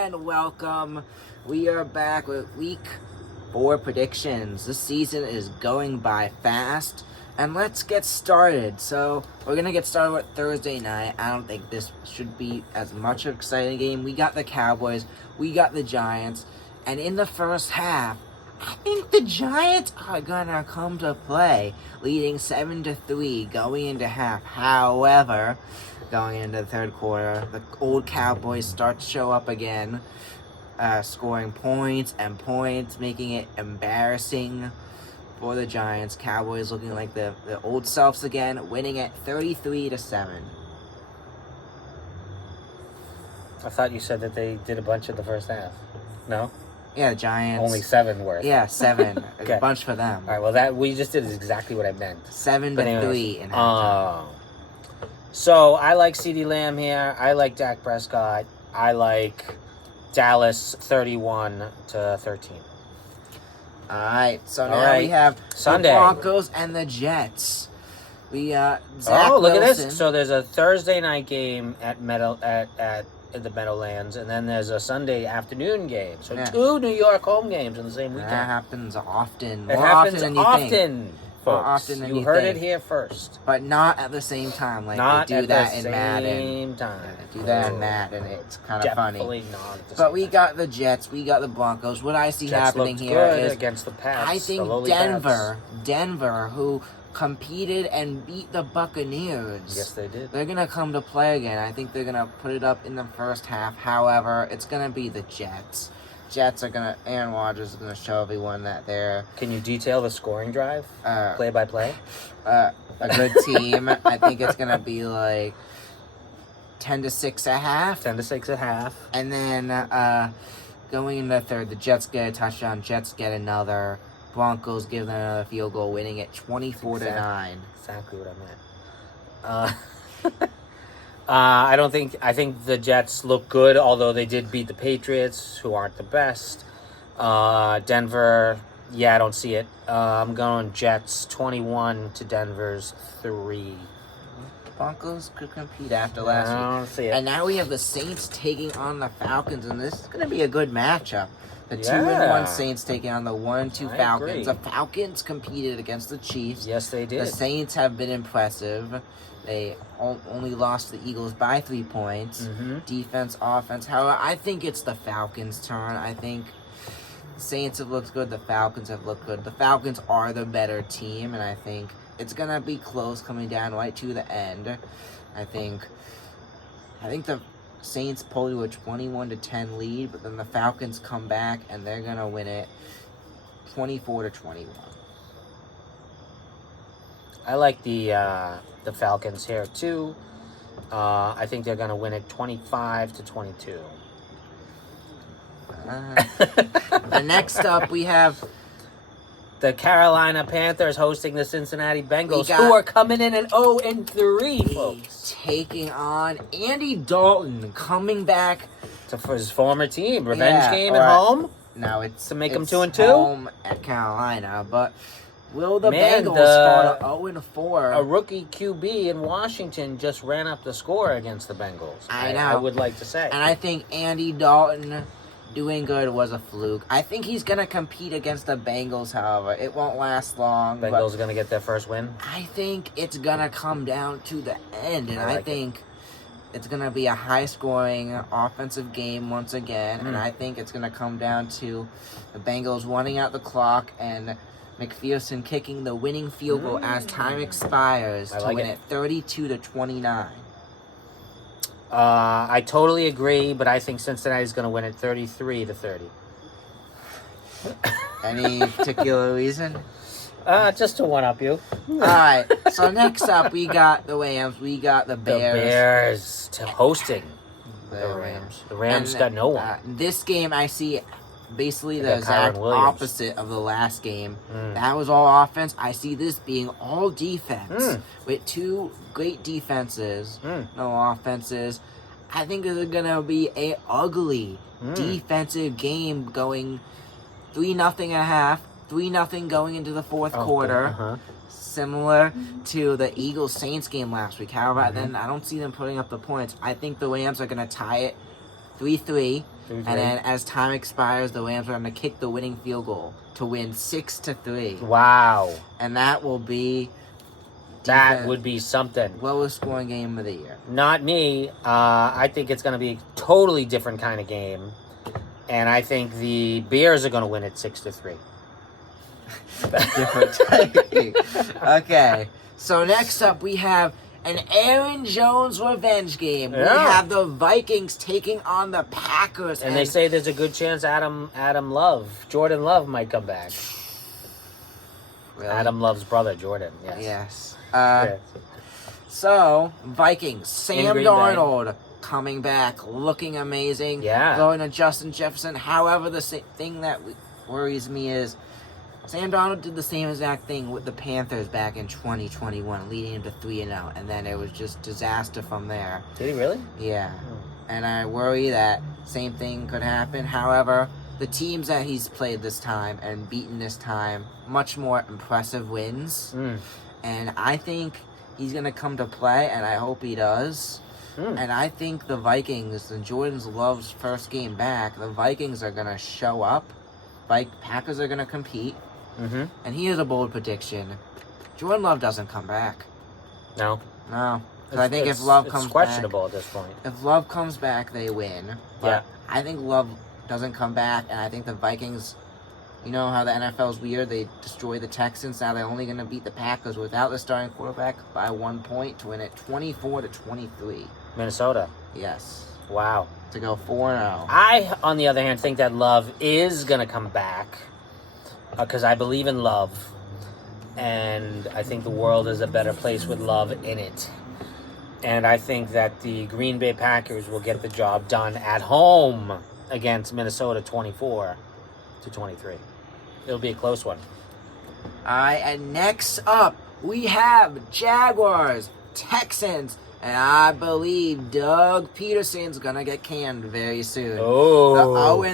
and welcome. We are back with week 4 predictions. This season is going by fast, and let's get started. So, we're going to get started with Thursday night. I don't think this should be as much of an exciting game. We got the Cowboys, we got the Giants, and in the first half, I think the Giants are going to come to play, leading 7-3 going into half. However, going into the third quarter, the old Cowboys start to show up again, scoring points and points, making it embarrassing for the Giants. Cowboys looking like the old selves again, winning it 33-7. I thought you said that they did a bunch of the first half. No? Yeah, the Giants. Only 7 worth. Yeah, 7. Okay. A bunch for them. All right, well, that we just did is exactly what I meant. 7-3 in halftime. So, I like CeeDee Lamb here. I like Dak Prescott. I like Dallas 31-13. All right, so now we have Sunday. the Broncos and the Jets. We got Zach look Wilson. at this. So there's a Thursday night game at the Meadowlands, and then there's a Sunday afternoon game. So 2 New York home games in the same weekend. That happens often. It More happens often than you think. folks. More often than you you heard think. it here first. But not at the same time. Like Not they do at that the in same Madden. time. They do that in Madden. It's kind of funny. Definitely not at the But same we time. got the Jets. We got the Broncos. What I see Jets happening looked here good is against the Pats. I the think lowly Denver, who competed and beat the Buccaneers. Yes, they did. They're going to come to play again. I think they're going to put it up in the first half. However, it's going to be the Jets. Jets are going to... Aaron Rodgers is going to show everyone that they're... Can you detail the scoring drive? Play by play? A good team. I think it's going to be like 10-6 at half. 10-6 at half. And then going into the third, the Jets get a touchdown. Jets get another. Broncos give them another field goal, winning it 24-9. Exactly what I meant. I think the Jets look good, although they did beat the Patriots, who aren't the best. Denver, I don't see it. I'm going Jets 21 to Denver's 3. Broncos could compete after last week. I don't see it. And now we have the Saints taking on the Falcons, and this is going to be a good matchup. The 2-1 Saints taking on the 1-2 Falcons. Agree. The Falcons competed against the Chiefs. Yes, they did. The Saints have been impressive. They only lost to the Eagles by 3 points. Mm-hmm. Defense, offense. However, I think it's the Falcons' turn. I think the Saints have looked good. The Falcons have looked good. The Falcons are the better team, and I think it's going to be close coming down right to the end. I think the Saints pull to a 21-10 lead, but then the Falcons come back, and they're going to win it 24-21. I like the Falcons here too. I think they're going to win it 25-22. And next up, we have the Carolina Panthers hosting the Cincinnati Bengals, who are coming in at 0-3, folks. Taking on Andy Dalton, coming back for his former team. Revenge game at home? No, it's to make them 2-2? Home at Carolina, but will the Bengals fall to 0-4? A rookie QB in Washington just ran up the score against the Bengals. I know. I would like to say. And I think Andy Dalton doing good was a fluke. I think he's going to compete against the Bengals, however. It won't last long. Bengals are going to get their first win? I think it's going to come down to the end, and I think it's going to be a high-scoring offensive game once again, and I think it's going to come down to the Bengals running out the clock and McPherson kicking the winning field goal as time expires to win it 32-29. I totally agree, but I think Cincinnati's going to win it 33-30. Any particular reason? Just to one-up you. All right. So next up, we got the Rams. We got the Bears. Hosting the Rams. The Rams got no one. This game, I see basically the exact opposite of the last game. That was all offense. I see this being all defense with 2 great defenses, no offenses. I think it's going to be a ugly defensive game going 3-0 at half, 3-0 going into the fourth quarter. Similar to the Eagles-Saints game last week. However, then I don't see them putting up the points. I think the Rams are going to tie it 3-3. And then as time expires, the Rams are going to kick the winning field goal to win 6-3. Wow. And that will be That would be something. lowest scoring game of the year. Not me. I think it's going to be a totally different kind of game. And I think the Bears are going to win it 6-3. Different type. Okay. So next up we have an Aaron Jones revenge game. Yeah. We have the Vikings taking on the Packers. And they say there's a good chance Jordan Love might come back. Really? Adam Love's brother, Jordan. Yes. Yes. Yes. So, Vikings, Sam Green Bay. Darnold coming back, looking amazing. Yeah. Going to Justin Jefferson. However, the thing that worries me is Sam Darnold did the same exact thing with the Panthers back in 2021, leading him to 3-0, and then it was just disaster from there. Did he really? Yeah. And I worry that same thing could happen. However, the teams that he's played this time and beaten this time, much more impressive wins. And I think he's going to come to play, and I hope he does. And I think the Vikings, and Jordan Love's first game back, the Vikings are going to show up. Packers are going to compete. And here's a bold prediction. Jordan Love doesn't come back. No. No. Because I think if Love comes it's questionable at this point. If Love comes back, they win. But Yeah. I think Love doesn't come back, and I think the Vikings, you know how the NFL's weird, they destroy the Texans, now they're only going to beat the Packers without the starting quarterback by 1 point to win it 24-23. Minnesota. Yes. Wow. To go 4-0. I, on the other hand, think that Love is going to come back because I believe in Love. And I think the world is a better place with Love in it. And I think that the Green Bay Packers will get the job done at home against Minnesota 24-23. It'll be a close one. Alright, and next up, we have Jaguars, Texans, and I believe Doug Peterson's gonna get canned very soon. Oh. The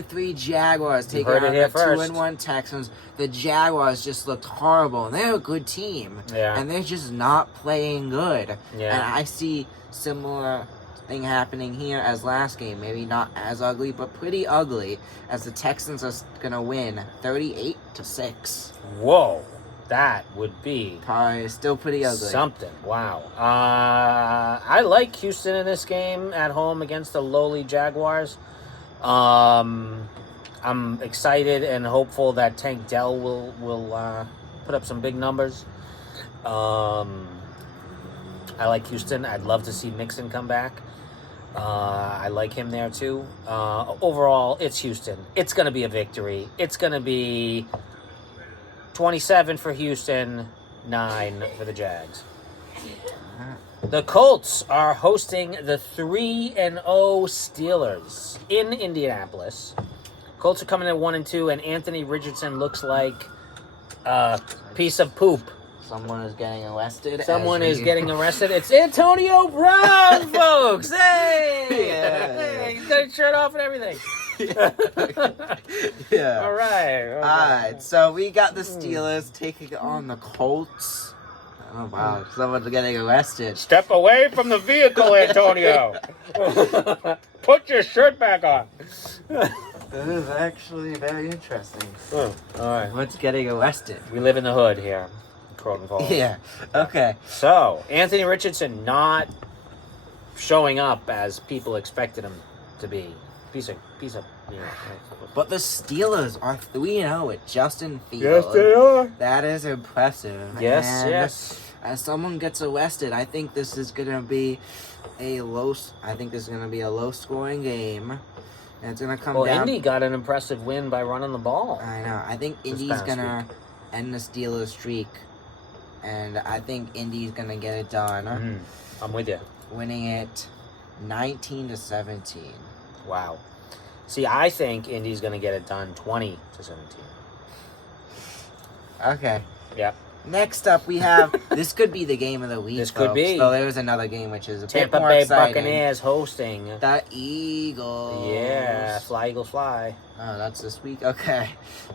0-3 Jaguars taking heard it on here the first. 2-1 Texans. The Jaguars just looked horrible, and they're a good team. Yeah. And they're just not playing good. Yeah. And I see similar thing happening here as last game. Maybe not as ugly, but pretty ugly, as the Texans are gonna win 38-6. Whoa. That would be Probably still pretty ugly. something. Wow. I like Houston in this game at home against the lowly Jaguars. I'm excited and hopeful that Tank Dell will put up some big numbers. I like Houston. I'd love to see Mixon come back. I like him there too. Overall, it's Houston. It's going to be a victory. It's going to be 27 for Houston, 9 for the Jags. The Colts are hosting the 3-0 Steelers in Indianapolis. Colts are coming at 1-2, and Anthony Richardson looks like a piece of poop. Someone is getting arrested. Someone is getting arrested. It's Antonio Brown, folks! Hey! Yeah. Hey, he's got his shirt off and everything. Yeah. All right. Alright, so we got the Steelers taking on the Colts. Oh wow, someone's getting arrested. Step away from the vehicle, Antonio. Put your shirt back on. That is actually very interesting. All right. What's getting arrested? We live in the hood here, Croton Falls. Yeah, okay. So, Anthony Richardson not showing up as people expected him to be. Piece of, you know. But the Steelers are 3-0 with Justin Fields. Yes, they are. That is impressive. Yes, And yes. as someone gets arrested, I think this is gonna be a low scoring game. And it's gonna come Well, down. Indy got an impressive win by running the ball. I know. I think This Indy's past gonna end the Steelers streak. And I think Indy's gonna get it done. I'm with you. Winning it 19-17. Wow. See, I think Indy's going to get it done 20-17. Okay. Yep. Next up, we have this could be the game of the week. This could folks. be. So there's another game which is a Tampa bit more Bay exciting. Buccaneers hosting. The Eagles. Yeah, fly, Eagles, fly. Oh, that's this week. Okay.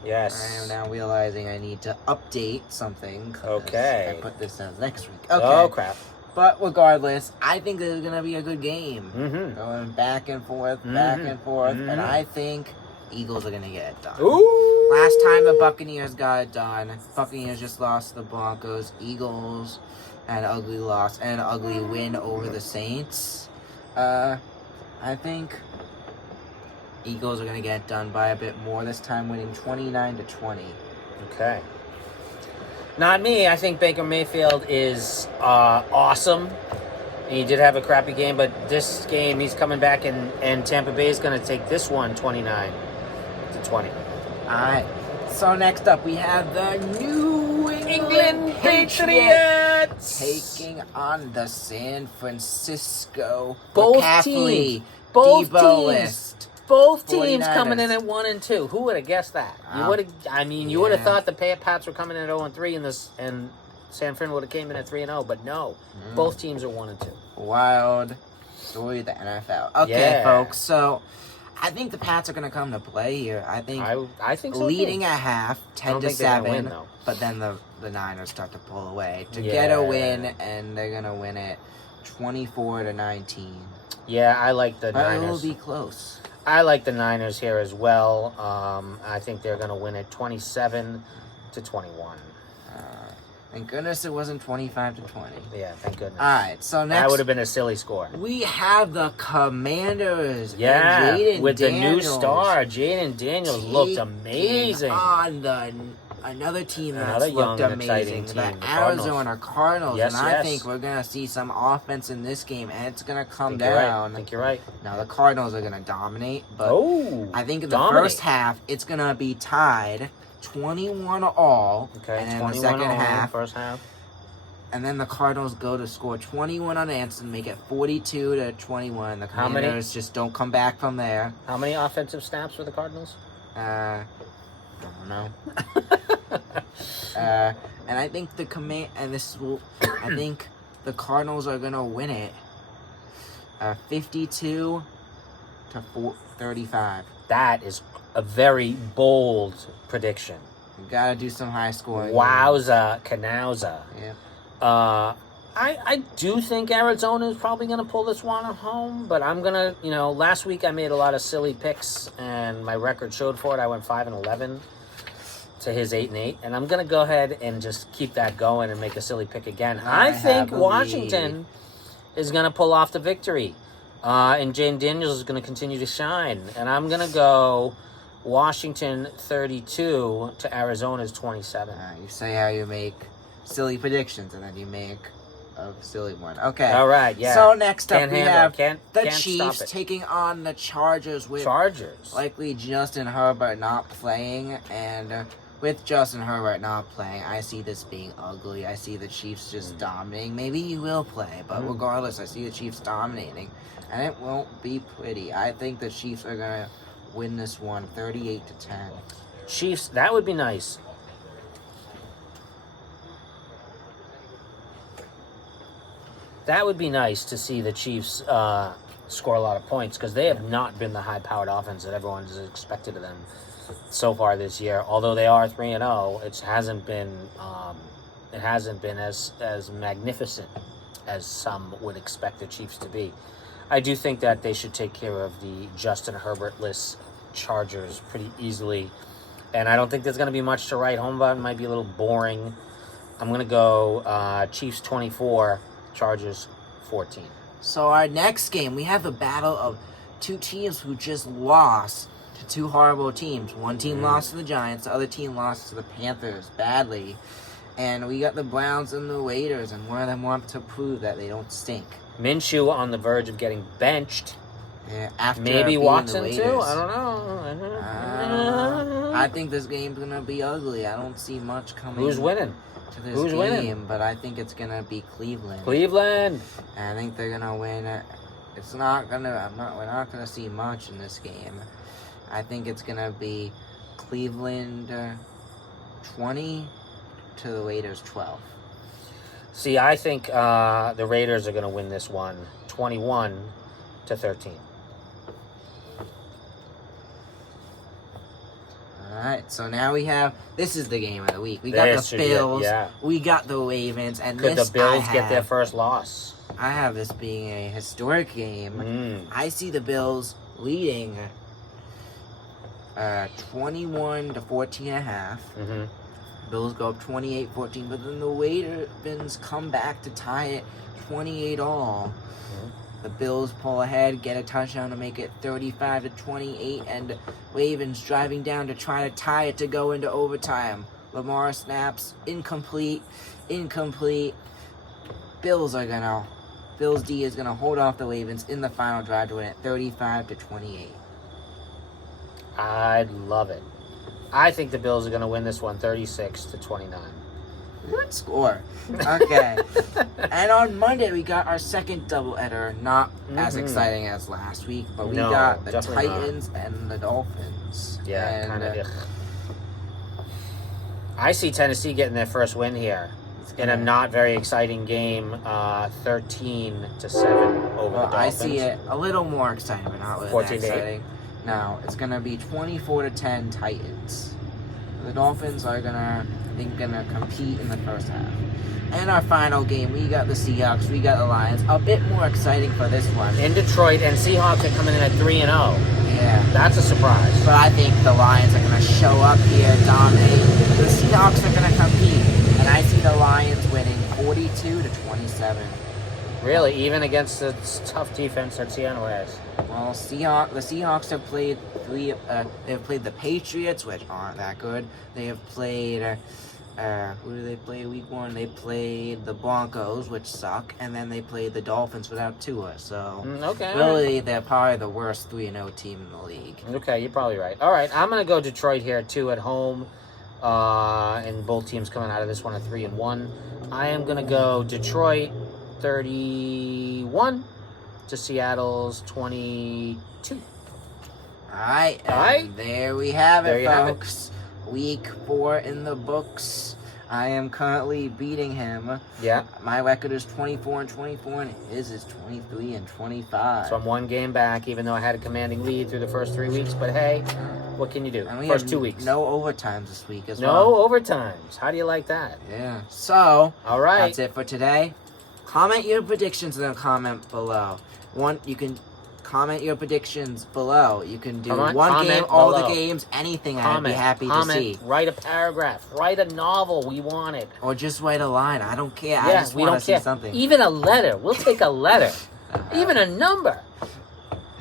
Yes. I am now realizing I need to update something. 'cause Okay. I put this as next week. Okay. Oh, crap. But regardless, I think this is gonna be a good game. Mm-hmm. Going back and forth, and I think Eagles are gonna get it done. Ooh. Last time the Buccaneers got it done, Buccaneers just lost to the Broncos. Eagles had an ugly loss and an ugly win over the Saints. I think Eagles are gonna get it done by a bit more this time, winning 29-20. Okay. Not me. I think Baker Mayfield is awesome. He did have a crappy game, but this game he's coming back, and Tampa Bay is going to take this one 29-20. All right. So next up, we have the New England Patriots taking on the San Francisco Both McCaffrey, teams. Both Debo teams. list. Both teams 49ers. coming in at 1 and 2. Who would have guessed that? You would have. I mean, you would have thought the Pats were coming in at 0 and 3, and San Fran would have came in at 3 and 0. But no, both teams are 1 and 2. Wild story of the NFL. Okay, Yeah. folks. So I think the Pats are going to come to play here. I think I think so. leading too. at half, I 10 don't to think they're gonna 7. win, though. But then the Niners start to pull away to Yeah. get a win, and they're going to win it 24-19. Yeah, I like the But it Niners. will be close. I like the Niners here as well. I think they're going to win it 27-21. Thank goodness it wasn't 25-20. Yeah, thank goodness. All right, so next That would have been a silly score. we have the Commanders. Yeah, and Jaden with Daniels the new star, Jaden Daniels looked taking amazing. On another team that's Another young looked and exciting amazing, team, the the Cardinals. Arizona Cardinals. Yes, and I yes. think we're gonna see some offense in this game, and it's gonna come You're right. down. I think you're right. Now the Cardinals are gonna dominate, but Oh, I think in the dominate. first half it's gonna be tied 21 all, Okay, and in the 21 second all, half. first half. And then the Cardinals go to score 21 unanswered and make it 42-21. The How many? Commanders just don't come back from there. How many offensive snaps for the Cardinals? I don't know. And I think I think the Cardinals are gonna win it. 52-35. That is a very bold prediction. You gotta do some high scoring. Wowza, Canauza. Yeah. I do think Arizona is probably going to pull this one at home, but I'm going to, last week I made a lot of silly picks, and my record showed for it. I went 5-11 to his 8-8, and I'm going to go ahead and just keep that going and make a silly pick again. I think have a Washington is going to pull off the victory, and Jaden Daniels is going to continue to shine, and I'm going to go Washington 32 to Arizona's 27. You say how you make silly predictions, and then you make a silly one. Okay. All right, yeah. So next up Can't we handle have it. Can't the stop Chiefs it. taking on the Chargers with Chargers. likely Justin Herbert not playing, and with Justin Herbert not playing, I see this being ugly. I see the Chiefs just dominating. Maybe he will play, but regardless, I see the Chiefs dominating, and it won't be pretty. I think the Chiefs are gonna win this one 38-10. Chiefs, that would be nice. That would be nice to see the Chiefs score a lot of points, because they have not been the high-powered offense that everyone has expected of them so far this year. Although they are 3-0, it hasn't been as magnificent as some would expect the Chiefs to be. I do think that they should take care of the Justin Herbert-less Chargers pretty easily, and I don't think there's going to be much to write home about. It might be a little boring. I'm going to go Chiefs 24, Chargers 14. So our next game, we have a battle of two teams who just lost to two horrible teams. One team lost to the Giants, the other team lost to the Panthers badly. And we got the Browns and the Raiders, and one of them want to prove that they don't stink. Minshew on the verge of getting benched. Yeah, after Maybe beating Watson the too. Raiders. I don't know. I think this game's gonna be ugly. I don't see much coming. Who's winning? To this Who's game, winning? but I think it's gonna be Cleveland. Cleveland. And I think they're gonna win. It's not gonna. We're not gonna see much in this game. I think it's gonna be Cleveland 20 to the Raiders 12. See, I think the Raiders are going to win this one, 21-13. All right. So now this is the game of the week. We got This the should be it, Bills, yeah. we got the Ravens, and Could this the Bills I get their have, first loss? I have this being a historic game. I see the Bills leading 21 to 14.5. Mm-hmm. Bills go up 28-14, but then the Ravens come back to tie it 28-all. The Bills pull ahead, get a touchdown to make it 35 to 28, and Ravens driving down to try to tie it to go into overtime. Lamar snaps, incomplete. Bills D is gonna hold off the Ravens in the final drive to win it 35 to 28. I'd love it. I think the Bills are going to win this one 36 to 29. Good score. Okay. And on Monday, we got our second doubleheader. Not as exciting as last week, but we got the Titans and the Dolphins. Yeah, kind of. I see Tennessee getting their first win here in a not very exciting game, 13 to 7 over the Dolphins. I see it a little more exciting, but not really that exciting. No, it's gonna be 24 to 10 Titans. The Dolphins are gonna compete in the first half. And our final game, we got the Seahawks, we got the Lions. A bit more exciting for this one. In Detroit, and Seahawks are coming in at 3-0. Yeah. That's a surprise. But I think the Lions are gonna show up here, dominate. The Seahawks are gonna compete. And I see the Lions winning 42 to 27. Really, even against the tough defense that Seattle has. Well, the Seahawks have played they've played the Patriots, which aren't that good. They have played who do they play week 1? They played the Broncos, which suck, and then they played the Dolphins without Tua. So really, they're probably the worst 3-0 team in the league. Okay, you're probably right. All right, I'm gonna go Detroit here too at home, and both teams coming out of this one at 3-1. I am gonna go Detroit 31 to Seattle's 22. All right. There we have it, folks. Week 4 in the books. I am currently beating him. Yeah. My record is 24-24, and his is 23-25. So I'm one game back, even though I had a commanding lead through the first 3 weeks. But hey, what can you do? And we First have 2 weeks. No overtimes this week as well. No overtimes. How do you like that? Yeah. So, all right. That's it for today. Comment your predictions in the comment below. You can comment your predictions below. You can do one game, all the games, anything. I'd be happy to see. Write a paragraph. Write a novel. We want it. Or just write a line. I don't care. Yeah, I just want to see something. Even a letter. We'll take a letter. Even a number.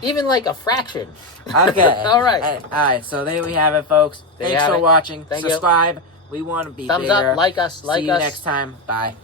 Even like a fraction. Okay. All right. All right. So there we have it, folks. Thanks for watching. Subscribe. We want to be Thumbs bigger. up. Like us. See you next time. Bye.